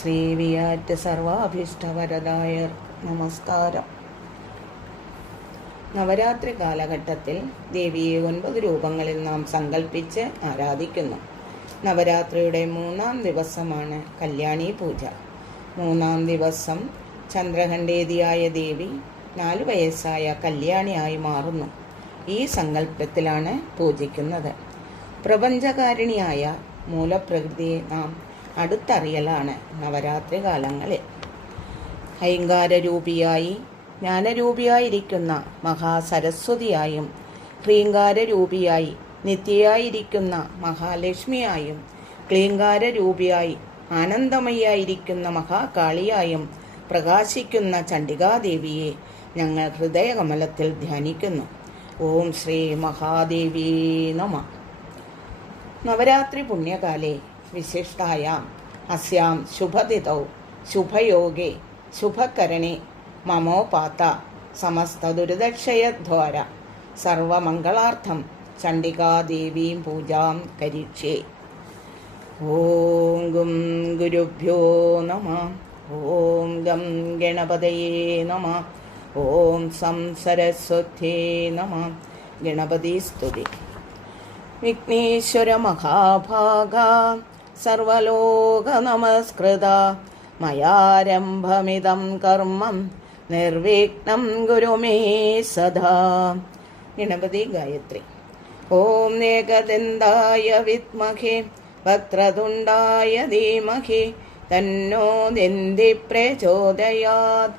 Shri Wyatt സർവാഭീഷ്ടവരദായർ നമസ്കാരം നവരാത്രി കാലഘട്ടത്തിൽ ദേവിയെ ഒൻപത് രൂപങ്ങളിൽ നാം സങ്കല്പിച്ച് ആരാധിക്കുന്നു. നവരാത്രിയുടെ മൂന്നാം ദിവസമാണ് കല്യാണി പൂജ. മൂന്നാം ദിവസം ചന്ദ്രഖണ്ഡേതിയായ ദേവി നാല് വയസ്സായ കല്യാണിയായി മാറുന്നു. ഈ സങ്കല്പത്തിലാണ് പൂജിക്കുന്നത്. പ്രപഞ്ചകാരിണിയായ മൂലപ്രകൃതിയെ നാം അടുത്തറിയലാണ് നവരാത്രി കാലങ്ങളിൽ. ഹൈങ്കാരരൂപിയായി ജ്ഞാനരൂപിയായിരിക്കുന്ന മഹാസരസ്വതിയായും ക്ലീങ്കാരൂപിയായി നിത്യയായിരിക്കുന്ന മഹാലക്ഷ്മിയായും ക്ലീങ്കാരരൂപിയായി ആനന്ദമയായിരിക്കുന്ന മഹാകാളിയായും പ്രകാശിക്കുന്ന ചണ്ഡികാദേവിയെ ഞങ്ങൾ ഹൃദയകമലത്തിൽ ധ്യാനിക്കുന്നു. ഓം ശ്രീ മഹാദേവി നമ. നവരാത്രി പുണ്യകാലേ വിശിഷ്ടായാം അസ്യാം ശുഭതിഥൗ ശുഭയോഗേ ശുഭകരണേ. മമോപാത സമസ്തദുരിതക്ഷയദ്വാര സർവമംഗളാർത്ഥം ചണ്ഡികാദേവീം പൂജാം കരീക്ഷേ ഓം ഗും ഗുരുഭ്യോ നമ. ഓം ഗം ഗണപതയേ നമ. ഓം സം സരസ്വത്യേ നമ. ഗണപതി സ്തുതി. വിഘ്നേശ്വര മഹാഭാഗ. സർവലോക നമസ്കൃത. മയാരംഭമിതം കർമ്മം. നിർവിഘ്നം ഗുരുമേ സദാ. ഗണപതി ഗായത്രി. ഓം ഏകദന്തായ വിദ്മഹേ വക്രതുണ്ടായ ധീമഹി തന്നോ ദന്തി പ്രചോദയാത്.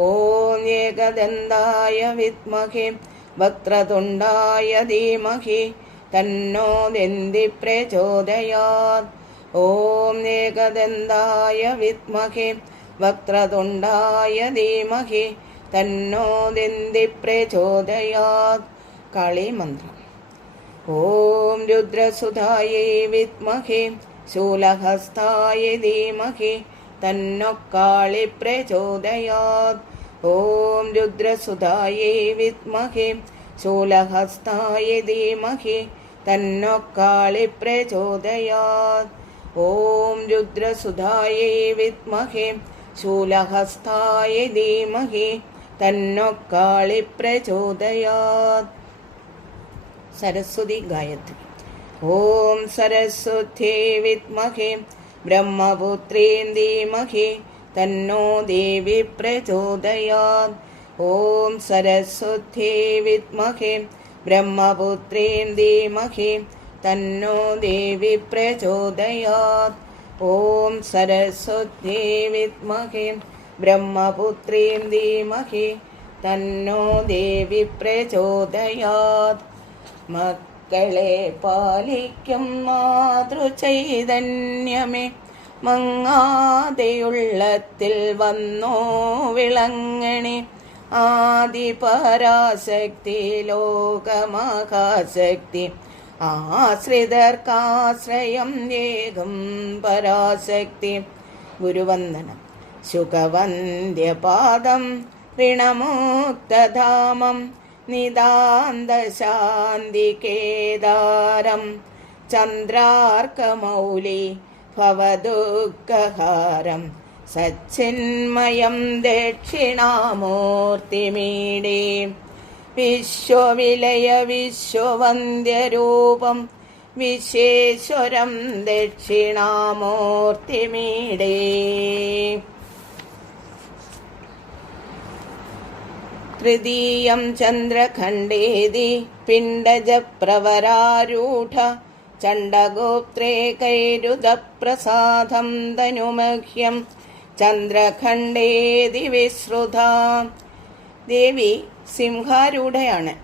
ഓം ഏകദന്തായ വിദ്മഹേ വക്രതുണ്ടായ ധീമഹി തന്നോ ദന്തി പ്രചോദയാത്. ഓം ഏകദന്തായ വിദ്മഹേ വക്രതുണ്ടായ ധീമഹി തന്നോ ദന്തി പ്രചോദയാത് കളിമന്ത്രം. ഓം രുദ്രസുധായേ വിദ്മഹേ ശൂലഹസ്തായ ധീമഹി തന്നോ കാളി പ്രചോദയാത് ഓം രുദ്രസുധായേ വിദ്മഹേ ശൂലഹസ്തായ ധീമഹി തന്നോ കാളി പ്രചോദയാത് ഓം രുദ്രസുധായേ വിദ്മഹേ ശൂലഹസ്തായ ധീമഹി തന്നൊക്കാളി കാളി പ്രചോദയാത്. സരസ്വതി ഗായത്രി. ഓം സരസ്വതി വിദ്മഹേ ബ്രഹ്മപുത്രീം ധീമഹി തന്നോ ദേവി പ്രചോദയാത്. ഓം സരസ്വതി വിദ്മഹേ ബ്രഹ്മപുത്രീം ധീമഹി തന്നോ ദേവി പ്രചോദയാത്. ഓം സരസ്വത്യേ विद्महे ബ്രഹ്മപുത്രീം ധീമഹി തന്നോ ദേവി പ്രചോദയാത് മക്കളെ പാലിക്കും മാതൃചൈതന്യമേ മങ്ങാതെയുള്ളത്തിൽ വന്നോ വിളങ്ങണി. ആദിപരാശക്തി ലോകമഹാശക്തി ആശ്രിതർക്കാശ്രയം ഏകം പരാശക്തി. ഗുരുവന്ദനം. ശുഖവന്ദ്യപാദം ഋണമുക്തധാമം. നിതാന്തശാന്തികേദാരം. ചന്ദ്രാർക്കമൗലി ഭവദുഃഖഹാരം. സച്ചിന്മയം ദക്ഷിണാമൂർത്തിമീടേ. വിശ്വവിലയ വിശ്വവന്ദ്യരൂപം വിശേശ്വരം ദക്ഷിണാമൂർത്തിമീടേ. തൃതീയം ചന്ദ്രഖണ്ഡേതി പിണ്ടജപ്രവരാരൂഢ ചണ്ഡഗോത്രേ കൈരുദപ്രസാദം ധനുമഹ്യം ചന്ദ്രഖണ്ഡേതി വിശ്രുത ദേവി സിംഹാരൂഢയാണ്.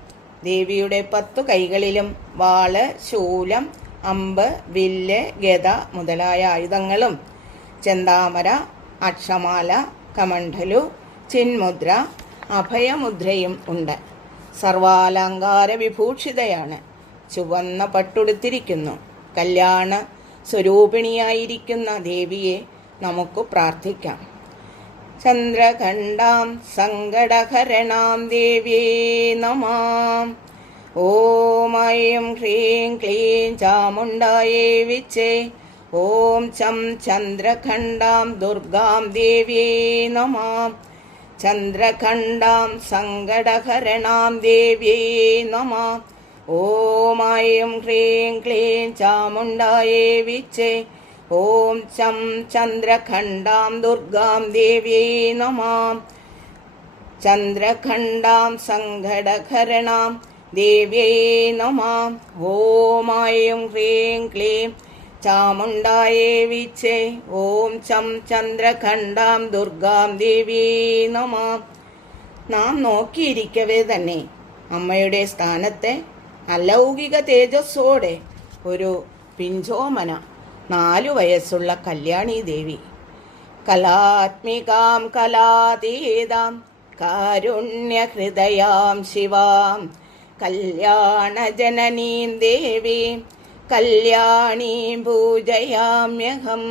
ദേവിയുടെ പത്തു കൈകളിലും വാൾ ശൂലം അമ്പ് വില്ല് ഗത മുതലായ ആയുധങ്ങളും ചെന്താമര അക്ഷമാല കമണ്ഡലു ചിന്മുദ്ര അഭയമുദ്രയും ഉണ്ട്. സർവാലങ്കാര വിഭൂഷിതയാണ്. ചുവന്ന പട്ടുടുത്തിരിക്കുന്നു. കല്യാണ സ്വരൂപിണിയായിരിക്കുന്ന ദേവിയെ നമുക്ക് പ്രാർത്ഥിക്കാം. ചന്ദ്രഖണ്ഡാം സങ്കടഹരണാം ദേവീ നമാം ഓം ഐം ഹ്രീം ക്ലീം ചാമുണ്ടായേ വിച്ചേ ഓം ചം ചന്ദ്രഖണ്ഡാം ദുർഗാം ദേവീ നമാം ചന്ദ്രഖണ്ഡാം സങ്കടഹരണാം ദേവീ നമാം ഓം ഐം ഹ്രീം ക്ലീം ചാമുണ്ടായേ വിച്ചേ ഓം ചം ചന്ദ്രഖണ്ഡാം ദുർഗാം ദേവ്യേ നമാം. ചന്ദ്രഖണ്ഡാം സങ്കടഹരണാം ദേവ്യേ നമാം. ॐ ऐं ഹ്രീം ക്ലീം ചാമുണ്ടായേ വിച്ചേ. ഓം ചം ചന്ദ്രഖണ്ഡാം ദുർഗാം ദേവ്യേ നമാം. നാം നോക്കിയിരിക്കവേ തന്നെ അമ്മയുടെ സ്ഥാനത്തെ അലൗകിക തേജസ്സോടെ ഒരു പിഞ്ചോമന. നാലു വയസ്സുള്ള കല്യാണി ദേവി. കലാത്മികാം കലാതീതാം കാരുണ്യഹൃദയാം ശിവാം. കല്യാണജനനീം ദേവി കല്യാണീം പൂജയാമ്യഹം.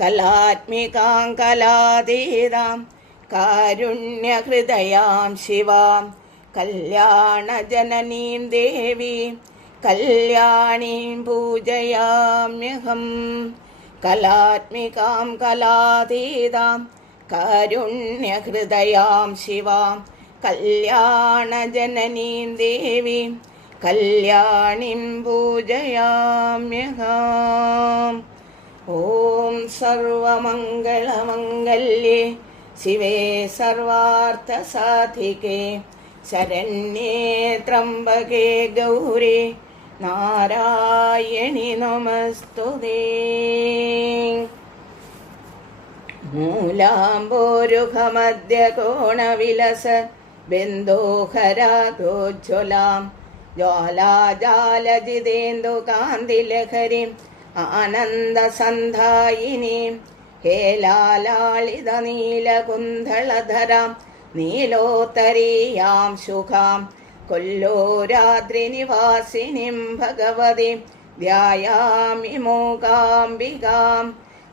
കലാത്മികാം കലാതീതാം കാരുണ്യഹൃദയാം ശിവാം. കല്യാണജനനീം ദേവീം കല്യാണീം പൂജയാമ്യഹം കലാത്മികാം കലാതീതാം കാരുണ്യഹൃദയാം ശിവാം. കല്യാണജനനീം ദേവീം കല്യാണിം പൂജയാമ്യഹം ഓം സർവമംഗളമംഗല്യേ ശിവേ സർവാർത്ഥസാധികേ. ശരണ്യേ ത്രംബകേ ഗൗരി നാരായണി നമസ്തുതേ. മൂലാംബോരുഹമദ്യകോണവിലസ ബിന്ദോഹരാഗോജ്വലാം ജ്വാലാജാലജിതേന്ദുകാന്തിലഹരിം ആനന്ദസന്ധായിനീം ഹേലാലാളിതനീലകുന്ധളധരാം നീലോത്തരീയാം സുഖാം കൊല്ലോരാദ്രിനിവാസിനിം ഭഗവതി ധ്യായാമി മൂകാംബികാം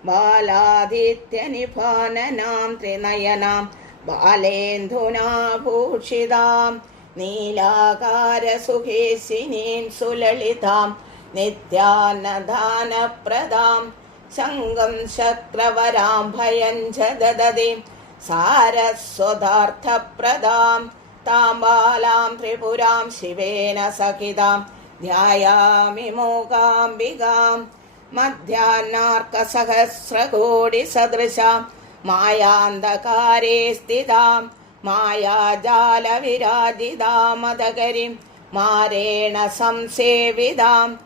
ബാലാദിത്യനിഭാനനാം ത്രിനയനാം ബാലേന്ധുനാഭൂഷിതാം നീലാകാരസുഖേശിനീം സുലളിതാം നിത്യാന്നദാനപ്രദാം ശങ്കം ശക്രവരാം ഭയം ച ദദതി സാരസ്വതാർത്ഥപ്രദാം താംബാലാം ത്രിപുരാം ശിവേന സഹിതാം ധ്യായാമി മൂകാംബികാം. മധ്യാഹ്നാർക്കസഹസ്രകോടിസദൃശാം. മായാന്ധകാരേ സ്ഥിതാം. മായാജാലവിരാജിതാമതകരിം. മാരേണ സംസേവിതാം.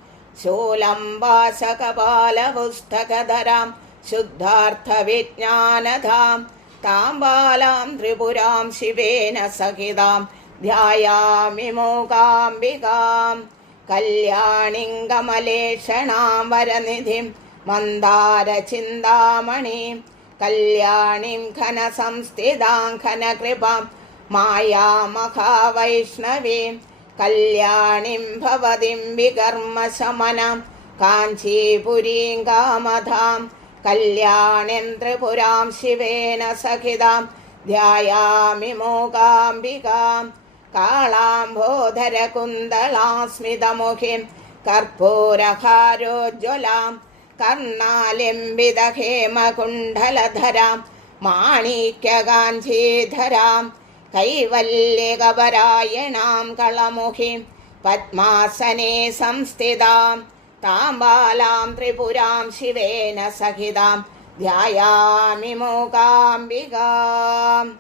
ശൂലംബാശകപാലപുസ്തകധരാം. ശുദ്ധാർത്ഥവിജ്ഞാനധാം. താംബാലാം ത്രിപുരാം ശിവേന സഹിതാം. ധ്യായാമി മൂകാംബികാം. കല്യാണിം കമലേഷണാം വരനിധിം മന്ദാരചിന്താമണിം കല്യാണിം ഘനസംസ്ഥിതാം ഘനകൃപാം. മായാമഹാവൈഷ്ണവീം കല്യാണിം ഭവതിം വികർമ്മശമനം കാഞ്ചീപുരീം കാമധാം. കല്യാണിം പുരാം ശിവേന സഹിതാം ധ്യായാമി മൂകാംബികാം കാളാംബോധരകുന്തളാസ്മിതമുഖിം കർപ്പൂരഹാരോജ്വലാം കർണാലിംബിതഹേമകുണ്ഡലധരാം മാണിക്യകാഞ്ചീധരാം കൈവല്യകപരായണാം കളമുഖിം പത്മാസനെ സംസ്ഥിതാം താംബാലാം ത്രിപുരാം ശിവേന സഹിതാം ധ്യായാമി മൂകാംബികാം.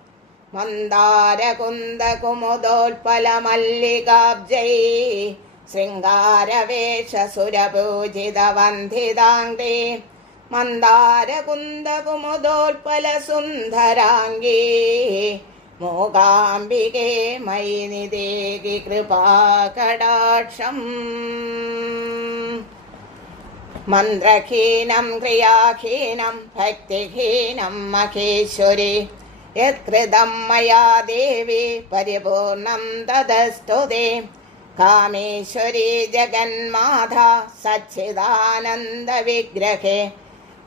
മന്ദാരകുന്ദകുമുദോൽപലമല്ലികാബ്ജൈ. ശൃംഗാരവേഷസുരപൂജിതവന്ധിതാംഗേ. മന്ദാരകുന്ദകുമുദോൽപലസുന്ദരാംഗേ. മൂകാംബികേ മയി നിദേകി കൃപാകടാക്ഷം. മന്ത്രഹീനം ക്രിയാഹീനം ഭക്തിഹീനം മഹേശ്വരി. യത്കൃതം മയാ ദേവി പരിപൂർണം തദസ്തുതേ. കാമേശ്വരി ജഗന്മാത സച്ചിദാനന്ദ വിഗ്രഹേ.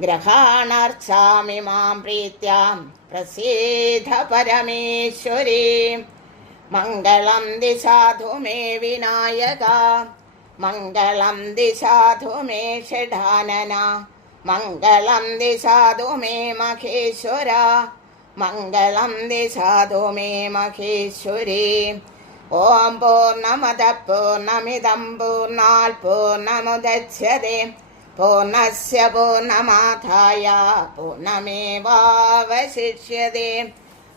ഗ്രഹാണർച്ചാമി മാം പ്രീത്യാം പ്രസീധ പരമേശ്വരി. മംഗളം ദിശാധു മേ വിനായക. മംഗളം ദിശാധു മേ ഷഡാനന. മംഗളം ദിശാധു മേ മഹേശ്വര. മംഗളം ദിശാധു മേ മഹേശ്വരി. ഓം പൂർണമത പൂർണമിതം പൂർണാൽ പൂർണമുദച്ഛതേ പൂർണസ്യ പൂർണമാധായ പൂർണമേവാവശിഷ്യതേ